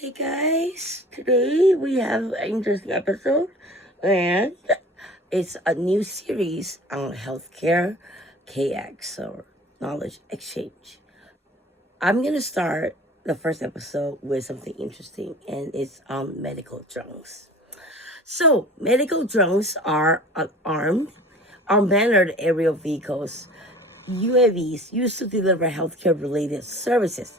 Hey guys, today we have an interesting episode, and it's a new series on healthcare KX or knowledge exchange. I'm gonna start the first episode with something interesting, and it's on medical drones. So, medical drones are unarmed, unmanned aerial vehicles, UAVs used to deliver healthcare related services,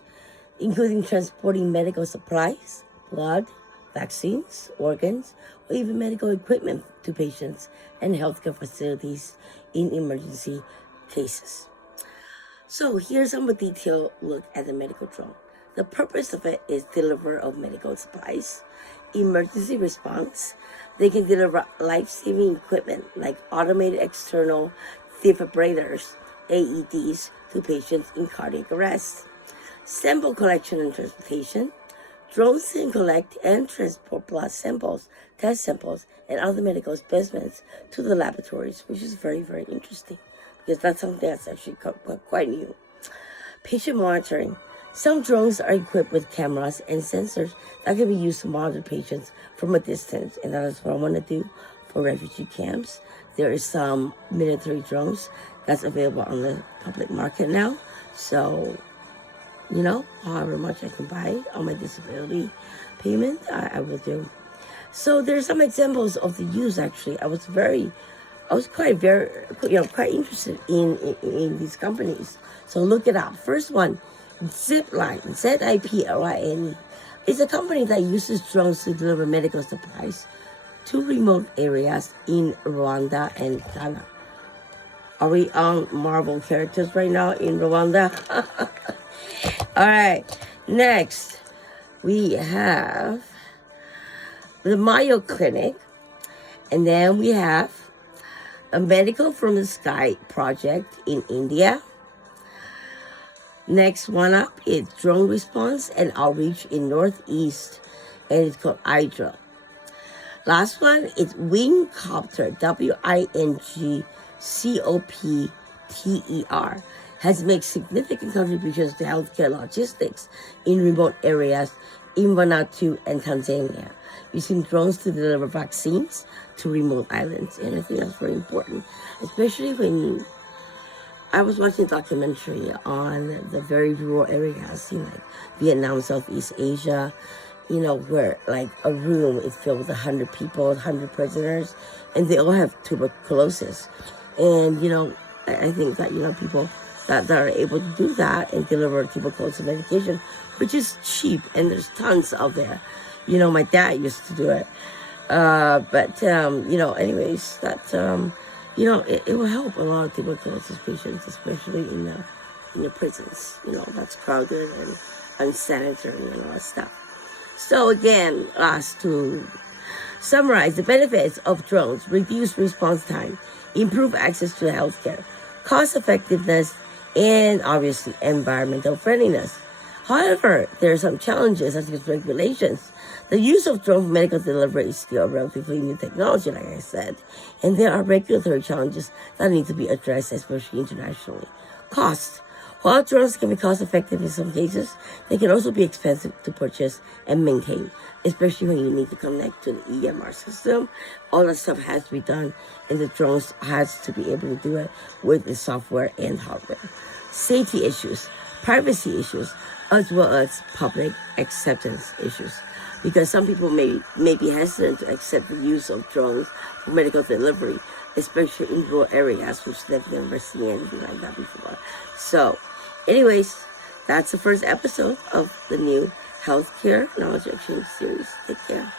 including transporting medical supplies, blood, vaccines, organs, or even medical equipment to patients and healthcare facilities in emergency cases. So here's a more detailed look at the medical drone. The purpose of it is delivery of medical supplies, emergency response. They can deliver life-saving equipment like automated external defibrillators, AEDs, to patients in cardiac arrest. Sample collection and transportation. Drones can collect and transport blood samples, test samples, and other medical specimens to the laboratories, which is very, very interesting because that's something that's actually quite new. Patient monitoring. Some drones are equipped with cameras and sensors that can be used to monitor patients from a distance, and that is what I want to do for refugee camps. There is some military drones that's available on the public market now. So, however much I can buy on my disability payment, I will do. So there's some examples of the use. Actually, I was quite interested in these companies. So look it up. First one, Zipline, Zipline. It's a company that uses drones to deliver medical supplies to remote areas in Rwanda and Ghana. Are we on Marvel characters right now in Rwanda? All right, next we have the Mayo Clinic, and then we have a Medical from the Sky project in India. Next one up is drone response and outreach in Northeast, and it's called Hydra. Last one is Wingcopter, Wingcopter, has made significant contributions to healthcare logistics in remote areas in Vanuatu and Tanzania, using drones to deliver vaccines to remote islands. And I think that's very important, especially when I was watching a documentary on the very rural areas in like Vietnam, Southeast Asia, where like a room is filled with 100 people, 100 prisoners, and they all have tuberculosis. And, I think that, people that are able to do that and deliver tuberculosis medication, which is cheap, and there's tons out there. My dad used to do it. Anyways, it will help a lot of tuberculosis patients, especially in the prisons. That's crowded and unsanitary and all that stuff. So again, to summarize the benefits of drones: reduce response time, improve access to healthcare, cost effectiveness, and obviously environmental friendliness. However, there are some challenges such as regulations. The use of drone for medical delivery is still a relatively new technology, like I said, and there are regulatory challenges that need to be addressed, especially internationally. Cost. While drones can be cost-effective in some cases, they can also be expensive to purchase and maintain, especially when you need to connect to the EMR system. All that stuff has to be done, and the drones has to be able to do it with the software and hardware. Safety issues, privacy issues, as well as public acceptance issues, because some people may be hesitant to accept the use of drones for medical delivery, especially in rural areas, which they've never seen anything like that before. So, anyways, that's the first episode of the new Healthcare Knowledge Exchange series. Take care.